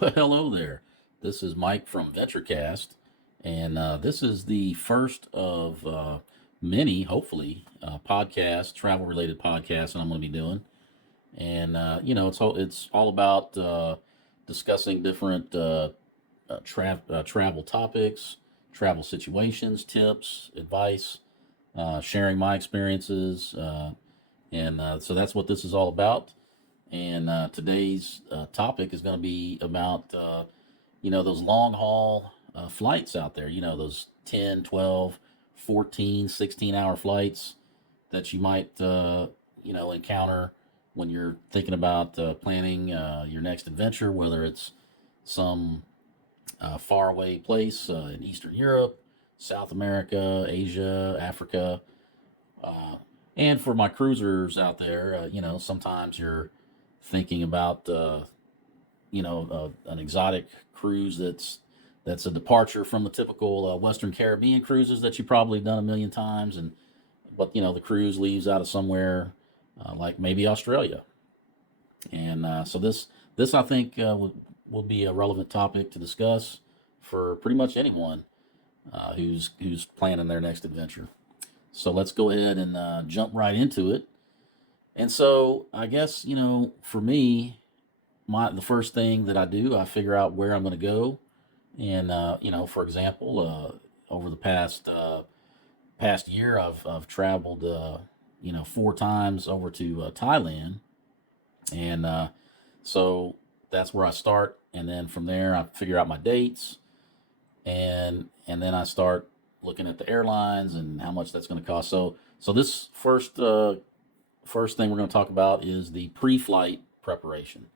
Well, hello there. This is Mike from VentureCast, and this is the first of many, hopefully, podcasts, travel-related podcasts that I'm going to be doing. And it's all about discussing different travel topics, travel situations, tips, advice, sharing my experiences, and so that's what this is all about. And today's topic is going to be about, those long haul flights out there, those 10, 12, 14, 16-hour flights that you might, encounter when you're thinking about planning your next adventure, whether it's some faraway place in Eastern Europe, South America, Asia, Africa. Uh, and for my cruisers out there, sometimes you're thinking about an exotic cruise that's a departure from the typical Western Caribbean cruises that you probably done a million times, and but the cruise leaves out of somewhere like maybe Australia, and so this I think will be a relevant topic to discuss for pretty much anyone who's planning their next adventure. So let's go ahead and jump right into it. And so I guess for me, the first thing that I do, I figure out where I'm going to go. And for example, over the past year, I've traveled 4 times over to Thailand, and so that's where I start. And then from there, I figure out my dates, and then I start looking at the airlines and how much that's going to cost. So this first thing we're going to talk about is the pre-flight preparation.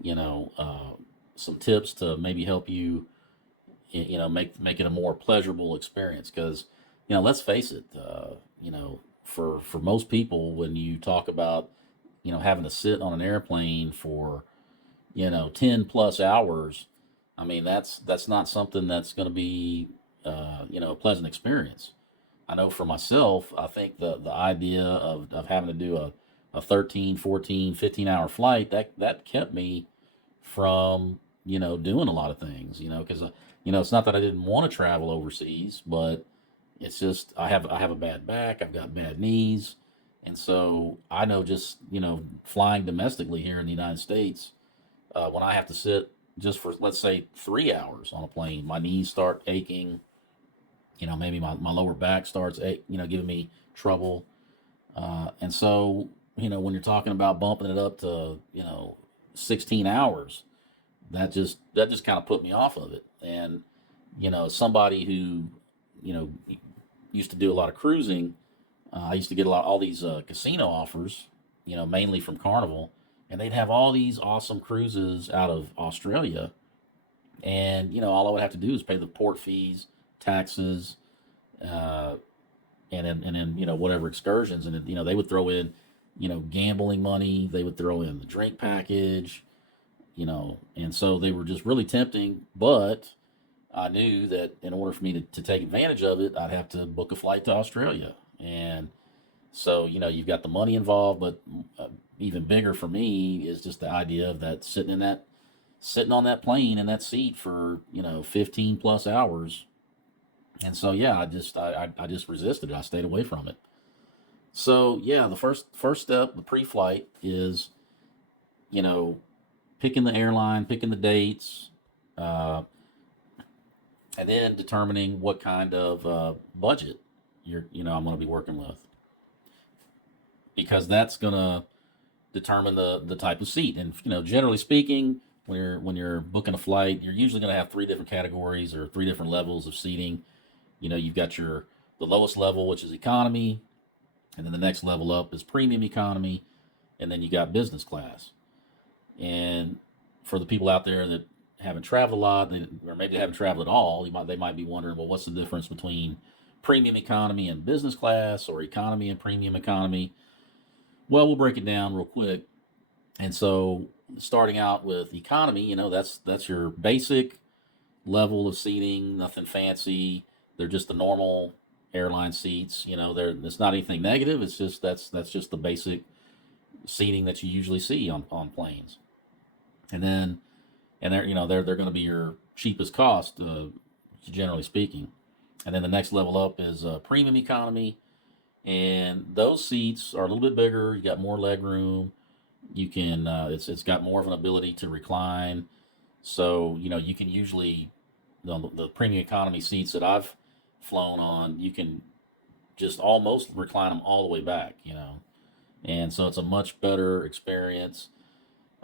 You know, some tips to maybe help you, make it a more pleasurable experience. Because, let's face it, for most people, when you talk about, having to sit on an airplane for, 10 plus hours, I mean, that's not something that's going to be, a pleasant experience. I know for myself, I think the idea of having to do a 13, 14, 15 hour flight, that kept me from, doing a lot of things, because, it's not that I didn't want to travel overseas, but it's just I have a bad back, I've got bad knees. And so I know just, flying domestically here in the United States, when I have to sit just for, let's say, 3 hours on a plane, my knees start aching, maybe my lower back starts, giving me trouble. And so, when you're talking about bumping it up to, 16 hours, that just kind of put me off of it. And, somebody who, you know, used to do a lot of cruising, I used to get all these casino offers, mainly from Carnival, and they'd have all these awesome cruises out of Australia. And, all I would have to do is pay the port fees, taxes, uh, and then whatever excursions, and then, they would throw in gambling money, they would throw in the drink package, and so they were just really tempting. But I knew that in order for me to take advantage of it, I'd have to book a flight to Australia. And so, you've got the money involved, but even bigger for me is just the idea of that sitting on that plane in that seat for 15 plus hours. And so, yeah, I just resisted it. I stayed away from it. So yeah, the first step, the pre-flight, is you know picking the airline, picking the dates, uh, and then determining what kind of budget I'm going to be working with, because that's going to determine the type of seat. And generally speaking, when you're booking a flight, you're usually going to have 3 different categories or 3 different levels of seating. You've got the lowest level, which is economy, and then the next level up is premium economy, and then you got business class. And for the people out there that haven't traveled a lot, or maybe they haven't traveled at all, they might be wondering, well, what's the difference between premium economy and business class, or economy and premium economy? Well, we'll break it down real quick. And so, starting out with economy, that's your basic level of seating, nothing fancy. They're just the normal airline seats. It's not anything negative. It's just that's just the basic seating that you usually see on planes. And then and they're going to be your cheapest cost, generally speaking. And then the next level up is premium economy, and those seats are a little bit bigger. You got more leg room. You can it's got more of an ability to recline. So you can usually the premium economy seats that I've flown on, you can just almost recline them all the way back. And so it's a much better experience.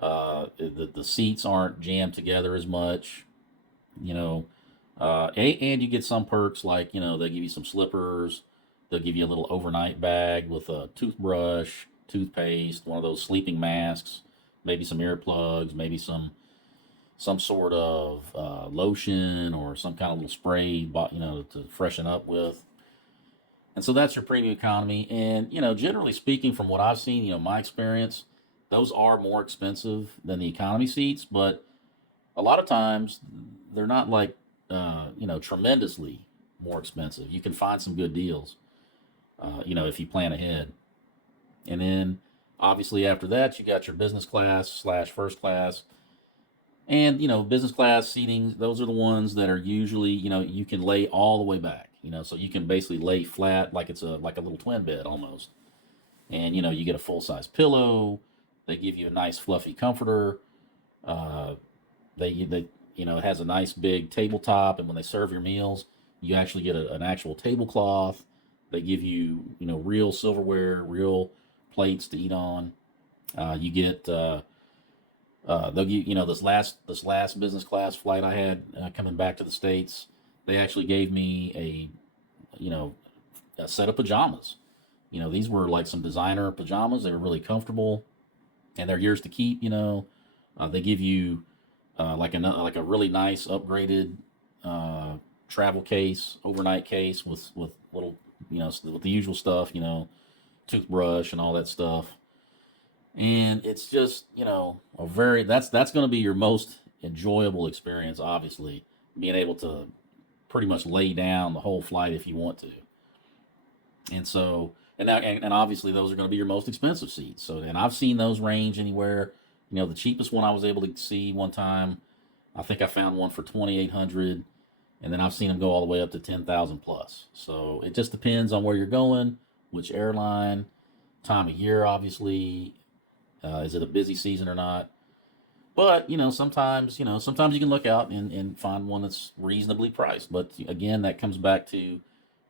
The seats aren't jammed together as much, you know, and you get some perks like they give you some slippers, they'll give you a little overnight bag with a toothbrush, toothpaste, one of those sleeping masks, maybe some earplugs, maybe some sort of lotion or some kind of little spray, to freshen up with. And so that's your premium economy. And, generally speaking, from what I've seen, my experience, those are more expensive than the economy seats, but a lot of times they're not like, tremendously more expensive. You can find some good deals, if you plan ahead. And then obviously after that, you got your business class slash first class. And, business class seating, those are the ones that are usually, you can lay all the way back, so you can basically lay flat like it's like a little twin bed almost. And, you get a full size pillow. They give you a nice fluffy comforter. Uh, it has a nice big tabletop. And when they serve your meals, you actually get an actual tablecloth. They give you, real silverware, real plates to eat on. You get, they'll give this last business class flight I had coming back to the States. They actually gave me a set of pajamas. These were like some designer pajamas. They were really comfortable, and they're yours to keep. They give you like a really nice upgraded travel case, overnight case with little with the usual stuff. Toothbrush and all that stuff. And it's just a very that's going to be your most enjoyable experience, obviously, being able to pretty much lay down the whole flight if you want to. And so and obviously those are going to be your most expensive seats. So, and I've seen those range anywhere. The cheapest one I was able to see one time, I think I found one for 2,800, and then I've seen them go all the way up to 10,000 plus. So it just depends on where you're going, which airline, time of year, obviously. Is it a busy season or not? But sometimes you can look out and find one that's reasonably priced. But again, that comes back to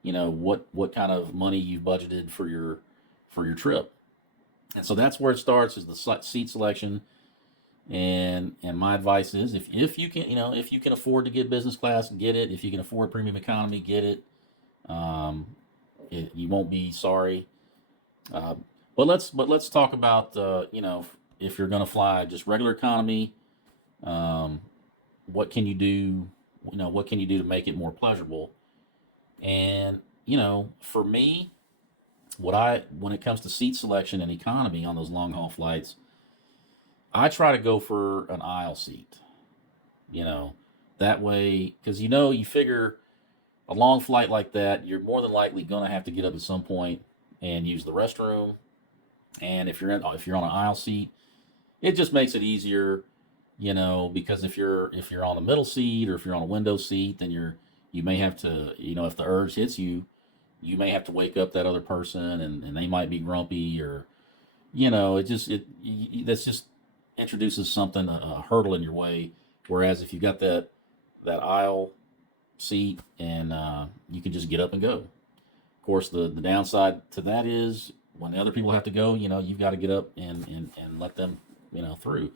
what kind of money you've budgeted for your trip. And so that's where it starts, is the seat selection. And my advice is, if you can afford to get business class, get it. If you can afford premium economy, get it. Um, you won't be sorry. Uh, but let's talk about if you're going to fly just regular economy, um, what can you do? What can you do to make it more pleasurable? And for me, when it comes to seat selection and economy on those long haul flights, I try to go for an aisle seat. You know, that way, because you figure a long flight like that, you're more than likely going to have to get up at some point and use the restroom. And if you're on an aisle seat, it just makes it easier, because if you're on the middle seat, or if you're on a window seat, then you may have to, if the urge hits you, you may have to wake up that other person, and they might be grumpy, or that's just introduces something, a hurdle in your way. Whereas if you got that aisle seat, and you can just get up and go. Of course, the downside to that is when the other people have to go, you've got to get up and let them, through.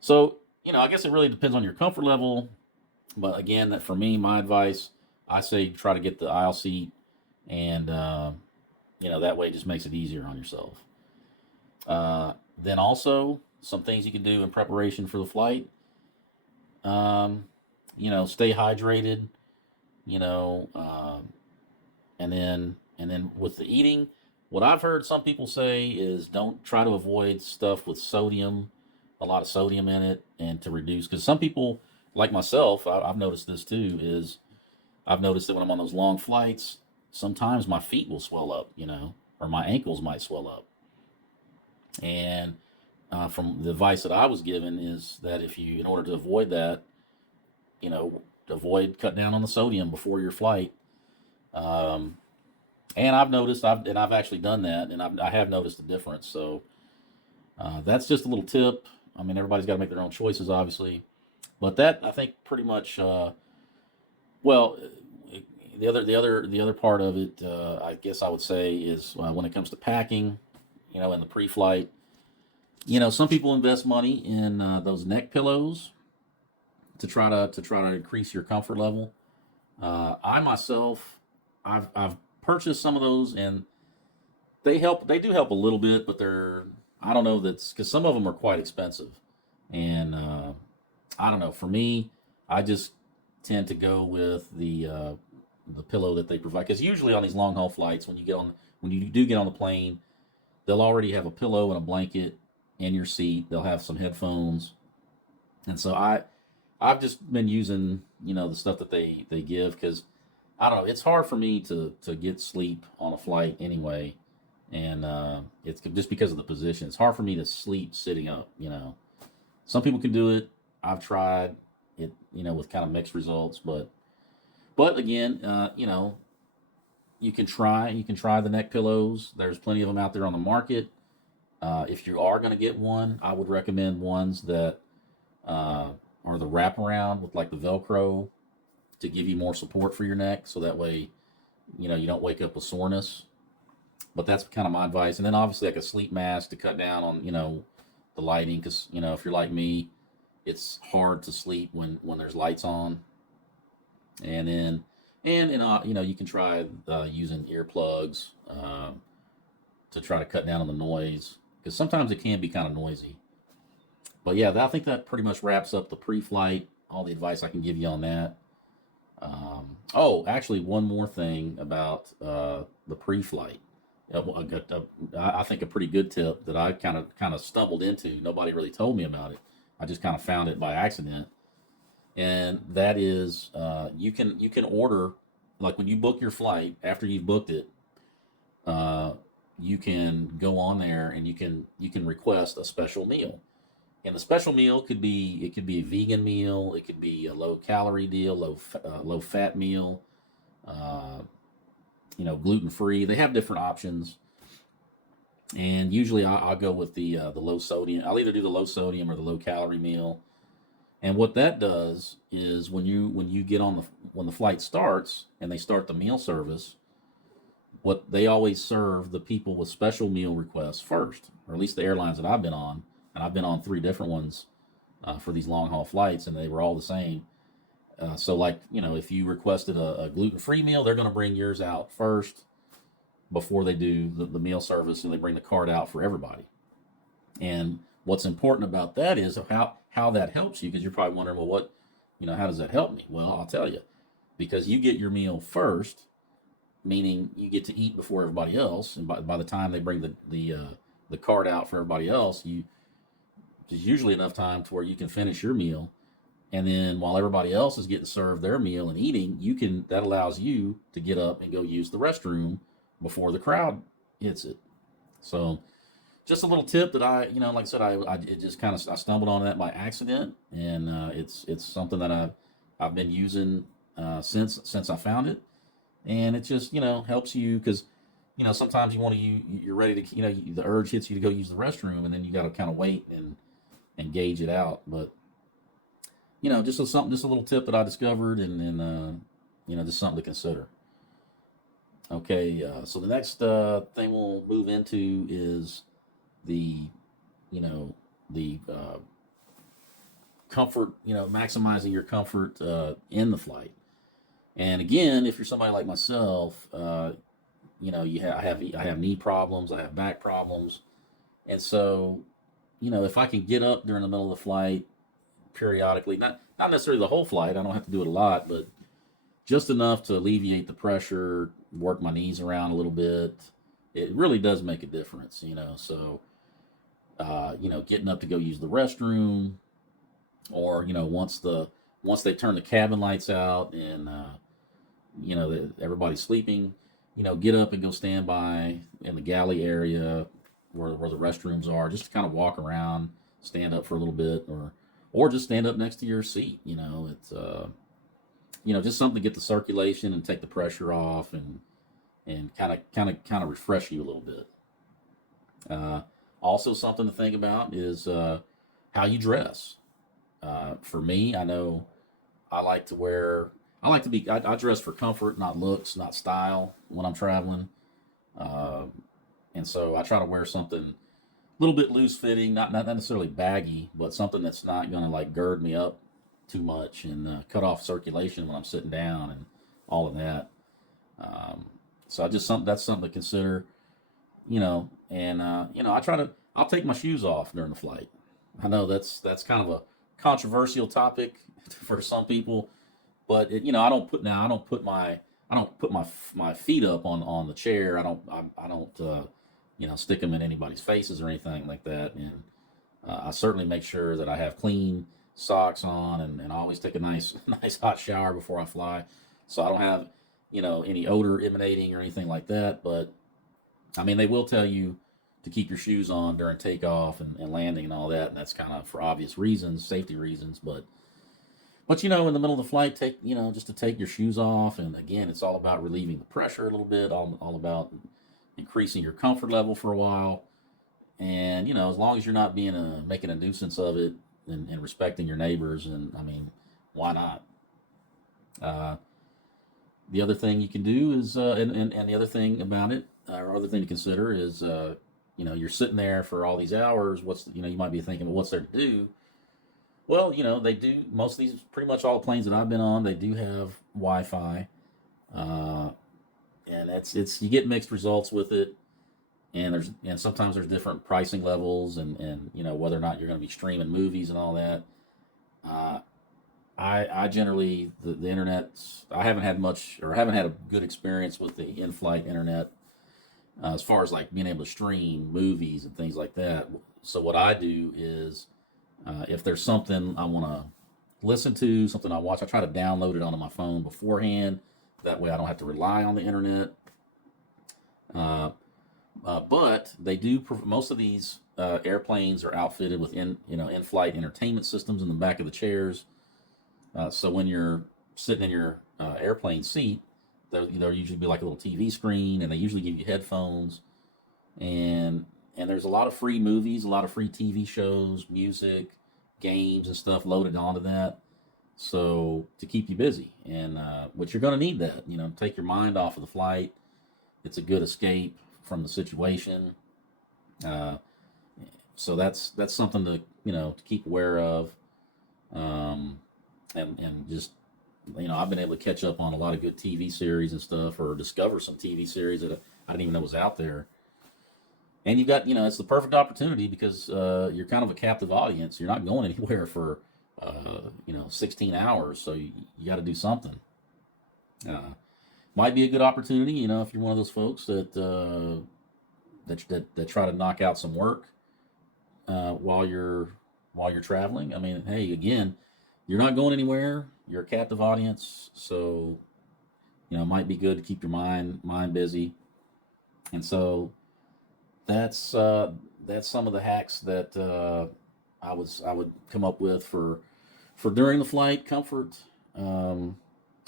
So, I guess it really depends on your comfort level. But again, that for me, my advice, I say try to get the aisle seat, and that way it just makes it easier on yourself. Then also some things you can do in preparation for the flight. Um, stay hydrated. You know, and then with the eating, what I've heard some people say is don't try to avoid stuff with sodium, a lot of sodium in it, and to reduce, because some people like myself, I've noticed this too. Is I've noticed that when I'm on those long flights, sometimes my feet will swell up, or my ankles might swell up, and from the advice that I was given is that if you, in order to avoid that, avoid cut down on the sodium before your flight. Um, and I've noticed, I've actually done that, and I have noticed a difference. So that's just a little tip. I mean, everybody's got to make their own choices, obviously, but that I think pretty much. Well, the other part of it, I guess I would say, is when it comes to packing, in the pre-flight. Some people invest money in those neck pillows to try to increase your comfort level. I myself, I've purchased some of those, and they help. They do help a little bit, but they're, I don't know, that's because some of them are quite expensive, and I don't know. For me, I just tend to go with the pillow that they provide, because usually on these long haul flights, when you do get on the plane, they'll already have a pillow and a blanket in your seat. They'll have some headphones, and so I've just been using the stuff that they give, because I don't know, it's hard for me to get sleep on a flight anyway, and it's just because of the position. It's hard for me to sleep sitting up. Some people can do it. I've tried it, with kind of mixed results, but again, you can try the neck pillows. There's plenty of them out there on the market. If you are going to get one, I would recommend ones that are the wraparound with like the Velcro to give you more support for your neck, so that way you don't wake up with soreness. But that's kind of my advice. And then obviously like a sleep mask to cut down on the lighting, because if you're like me, it's hard to sleep when there's lights on. And then you can try using earplugs to try to cut down on the noise, because sometimes it can be kind of noisy. But yeah, I think that pretty much wraps up the pre-flight. All the advice I can give you on that. Oh, actually, one more thing about the pre-flight. I think a pretty good tip that I kind of stumbled into. Nobody really told me about it. I just kind of found it by accident, and that is you can order, like when you book your flight. After you've booked it, uh, you can go on there and you can request a special meal. And the special meal could be a vegan meal, it could be a low calorie deal, low fat meal, uh, gluten free. They have different options, and usually I'll go with the low sodium. I'll either do the low sodium or the low calorie meal. And what that does is when you get on the when the flight starts and they start the meal service, what they always serve the people with special meal requests first, or at least the airlines that I've been on, and I've been on three different ones for these long haul flights, and they were all the same. So, like, if you requested a gluten free meal, they're going to bring yours out first before they do the meal service, and they bring the cart out for everybody. And what's important about that is how that helps you, because you're probably wondering, well, how does that help me? Well, I'll tell you, because you get your meal first, meaning you get to eat before everybody else, and by the time they bring the cart out for everybody else, there's usually enough time to where you can finish your meal, and then while everybody else is getting served their meal and eating, that allows you to get up and go use the restroom before the crowd hits it. So just a little tip that like I said, I it just kind of I stumbled on that by accident, and it's something that I've been using since I found it, and it just helps you, because sometimes you're ready to, the urge hits you to go use the restroom, and then you got to kind of wait and gauge it out. But just a little tip that I discovered, and just something to consider. Okay, so the next thing we'll move into is the you know the comfort, maximizing your comfort in the flight. And again, if you're somebody like myself, I have knee problems, I have back problems, and so if I can get up during the middle of the flight periodically, not necessarily the whole flight, I don't have to do it a lot, but just enough to alleviate the pressure, work my knees around a little bit, it really does make a difference. So getting up to go use the restroom, or once they turn the cabin lights out, and everybody's sleeping, get up and go stand by in the galley area, where the restrooms are, just to kind of walk around, stand up for a little bit, or just stand up next to your seat. It's just something to get the circulation and take the pressure off, and kind of refresh you a little bit. Uh, Also, something to think about is how you dress. For me, I know I like to wear. I dress for comfort, not looks, not style when I'm traveling. Uh, and so I try to wear something a little bit loose fitting, not necessarily baggy, but something that's not going to like gird me up too much and cut off circulation when I'm sitting down and all of that. Um, so I just something that's something to consider, and I'll take my shoes off during the flight. I know that's kind of a controversial topic for some people, but I don't put my feet up on the chair. I don't stick them in anybody's faces or anything like that. And I certainly make sure that I have clean socks on, and I always take a nice nice hot shower before I fly, so I don't have any odor emanating or anything like that. But I mean, they will tell you to keep your shoes on during takeoff and landing and all that, and that's kind of for obvious reasons, safety reasons. But in the middle of the flight, just to take your shoes off, and again, it's all about relieving the pressure a little bit, all about increasing your comfort level for a while, and as long as you're not making a nuisance of it, and respecting your neighbors, and I mean, why not? Uh, the other thing you can do is, and the other thing about it, or other thing to consider is, you're sitting there for all these hours. You might be thinking, well, what's there to do? Well, they do, most of these, pretty much all the planes that I've been on, they do have Wi-Fi, uh, and you get mixed results with it, and sometimes there's different pricing levels, and whether or not you're going to be streaming movies and all that. Uh, I generally the internet. I haven't had much, or haven't had a good experience with the in-flight internet, as far as like being able to stream movies and things like that. So what I do is, if there's something I want to listen to, something I watch, I try to download it onto my phone beforehand. That way I don't have to rely on the internet. Uh, but they do. Most of these airplanes are outfitted with in-flight entertainment systems in the back of the chairs. So when you're sitting in your airplane seat, there'll usually be like a little TV screen, and they usually give you headphones, and there's a lot of free movies, a lot of free TV shows, music, games, and stuff loaded onto that. So to keep you busy, and which you're going to need that, take your mind off of the flight. It's a good escape from the situation. Uh, so that's something to keep aware of, um, and just I've been able to catch up on a lot of good TV series and stuff, or discover some TV series that I didn't even know was out there. And you've got, it's the perfect opportunity because you're kind of a captive audience. You're not going anywhere for 16 hours, so you got to do something. Uh, might be a good opportunity, if you're one of those folks that try to knock out some work while you're traveling. I mean, hey, again, you're not going anywhere. You're a captive audience, so it might be good to keep your mind busy. And so that's some of the hacks that I would come up with for during the flight comfort. And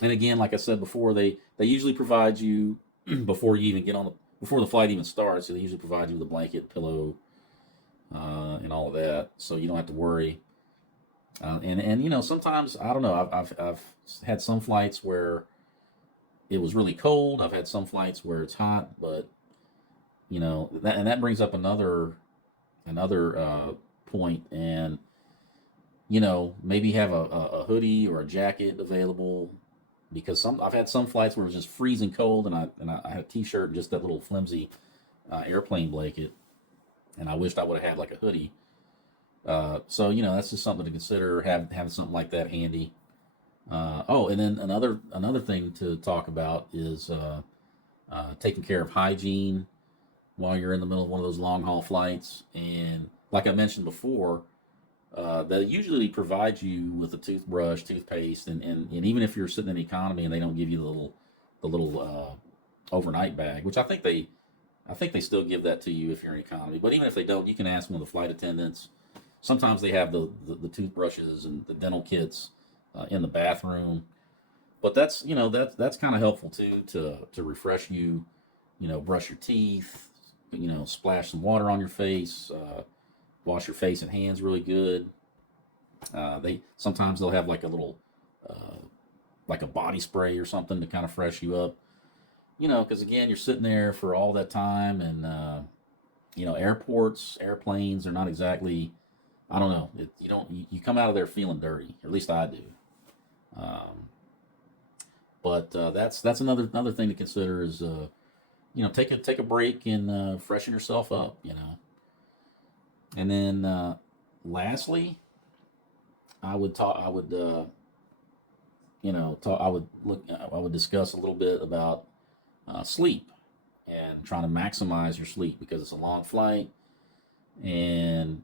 again, like I said before, they usually provide you before you even get on the before the flight even starts. They usually provide you with a blanket, pillow, and all of that, so you don't have to worry. And sometimes I don't know. I've had some flights where it was really cold. I've had some flights where it's hot, but that brings up another point, and maybe have a hoodie or a jacket available, because I've had some flights where it was just freezing cold, and I had a t-shirt and just that little flimsy airplane blanket, and I wished I would have had like a hoodie. So that's just something to consider. Having something like that handy. Oh, and then another thing to talk about is taking care of hygiene while you're in the middle of one of those long haul flights. And like I mentioned before, they usually provide you with a toothbrush, toothpaste, and even if you're sitting in economy and they don't give you the little overnight bag, which I think they still give that to you if you're in economy. But even if they don't, you can ask one of the flight attendants. Sometimes they have the toothbrushes and the dental kits in the bathroom. But that's that's kind of helpful too to refresh you. Brush your teeth. Splash some water on your face. Wash your face and hands really good. They sometimes they'll have like a little like a body spray or something to kind of fresh you up. Because again, you're sitting there for all that time, and airports, airplanes are not exactly. I don't know. You come out of there feeling dirty, or at least I do. Um, but that's another thing to consider is take a break and freshen yourself up. And then lastly, I would talk. I would talk. I would look. I would discuss a little bit about sleep and trying to maximize your sleep because it's a long flight, and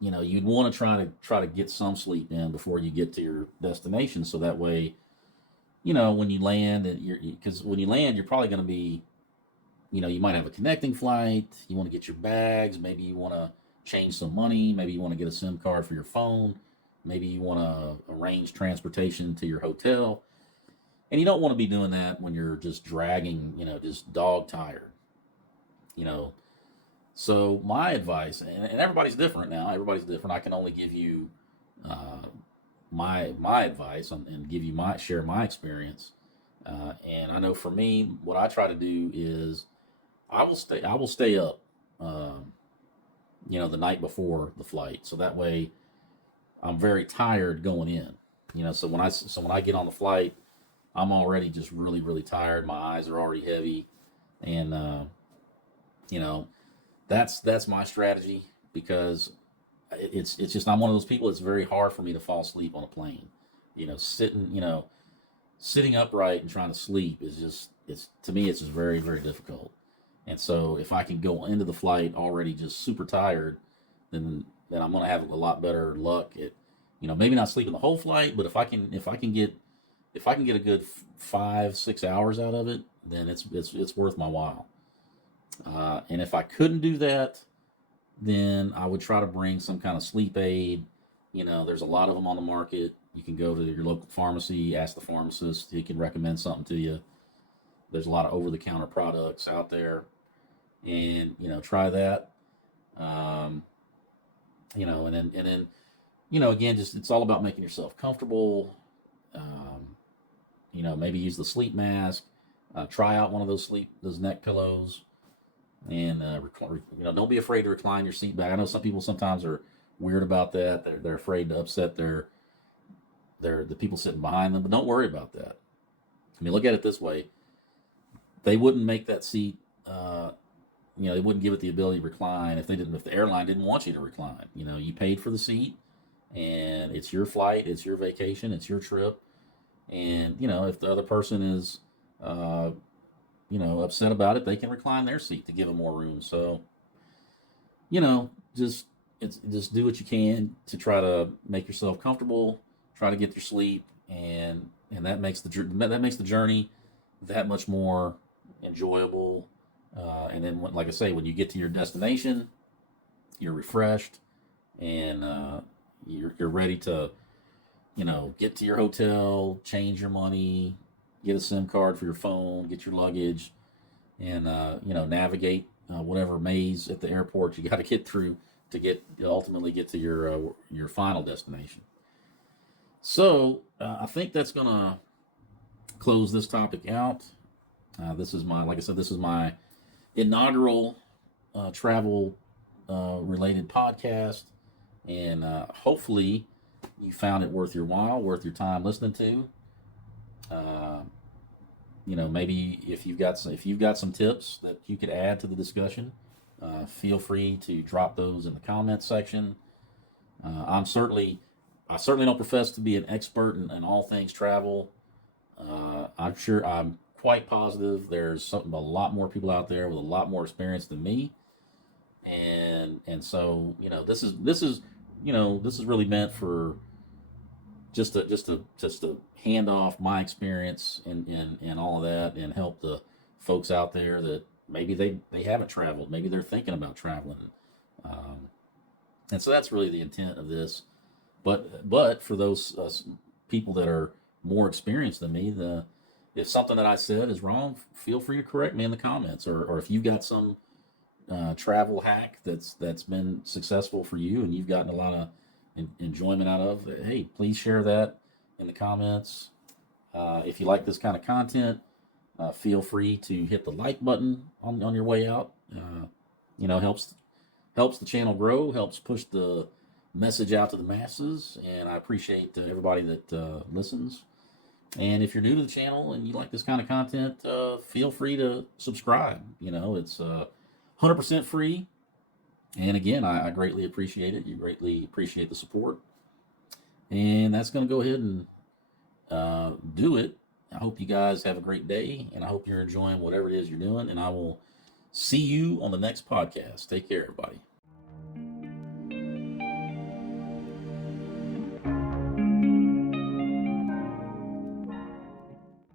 you'd want to try to get some sleep in before you get to your destination, so that way when you land, and because when you land you're probably going to be you might have a connecting flight. You want to get your bags. Maybe you want to change some money. Maybe you want to get a SIM card for your phone. Maybe you want to arrange transportation to your hotel. And you don't want to be doing that when you're just dragging, just dog tired. You know, so my advice, and everybody's different now. Everybody's different. I can only give you uh, my advice and give you share my experience. And I know for me, what I try to do is I will stay up, um, the night before the flight, so that way I'm very tired going in. So when I get on the flight, I'm already just really really tired. My eyes are already heavy, and you know that's my strategy because it's just I'm one of those people. It's very hard for me to fall asleep on a plane. Sitting upright and trying to sleep is just it's to me it's just very very difficult. And so if I can go into the flight already just super tired, then I'm gonna have a lot better luck at maybe not sleeping the whole flight, but if I can get a good 5 6 hours out of it, then it's worth my while. And if I couldn't do that, then I would try to bring some kind of sleep aid. There's a lot of them on the market. You can go to your local pharmacy, ask the pharmacist, he can recommend something to you. There's a lot of over the counter products out there, and try that. Um, and then again, just it's all about making yourself comfortable. Um, maybe use the sleep mask. Try out one of those neck pillows, and don't be afraid to recline your seat back. I know some people sometimes are weird about that. They're afraid to upset the people sitting behind them, but don't worry about that. I mean, look at it this way: they wouldn't make that seat. They wouldn't give it the ability to recline if they didn't. If the airline didn't want you to recline, you paid for the seat, and it's your flight, it's your vacation, it's your trip. And if the other person is, uh, upset about it, they can recline their seat to give them more room. So just just do what you can to try to make yourself comfortable, try to get your sleep, and that makes the journey that much more enjoyable. And then, like I say, when you get to your destination, you're refreshed, and you're ready to get to your hotel, change your money, get a SIM card for your phone, get your luggage, and navigate whatever maze at the airport you got to get through to ultimately get to your final destination. So I think that's gonna close this topic out. Like I said, this is my inaugural travel related podcast, and hopefully you found it worth your while, worth your time listening to. Uh, maybe if you've got some tips that you could add to the discussion, feel free to drop those in the comments section. I certainly don't profess to be an expert in all things travel. I'm quite positive there's a lot more people out there with a lot more experience than me, and so this is really meant for just to hand off my experience and all of that, and help the folks out there that maybe they haven't traveled, maybe they're thinking about traveling, um, and so that's really the intent of this. But for those people that are more experienced than me, the if something that I said is wrong, feel free to correct me in the comments, or if you've got some travel hack that's been successful for you and you've gotten a lot of enjoyment out of, hey, please share that in the comments. If you like this kind of content, feel free to hit the like button on your way out. Helps the channel grow, helps push the message out to the masses, and I appreciate everybody that listens. And if you're new to the channel and you like this kind of content, feel free to subscribe. It's 100% free. And again, I greatly appreciate it. You greatly appreciate the support. And that's going to go ahead and do it. I hope you guys have a great day, and I hope you're enjoying whatever it is you're doing. And I will see you on the next podcast. Take care, everybody.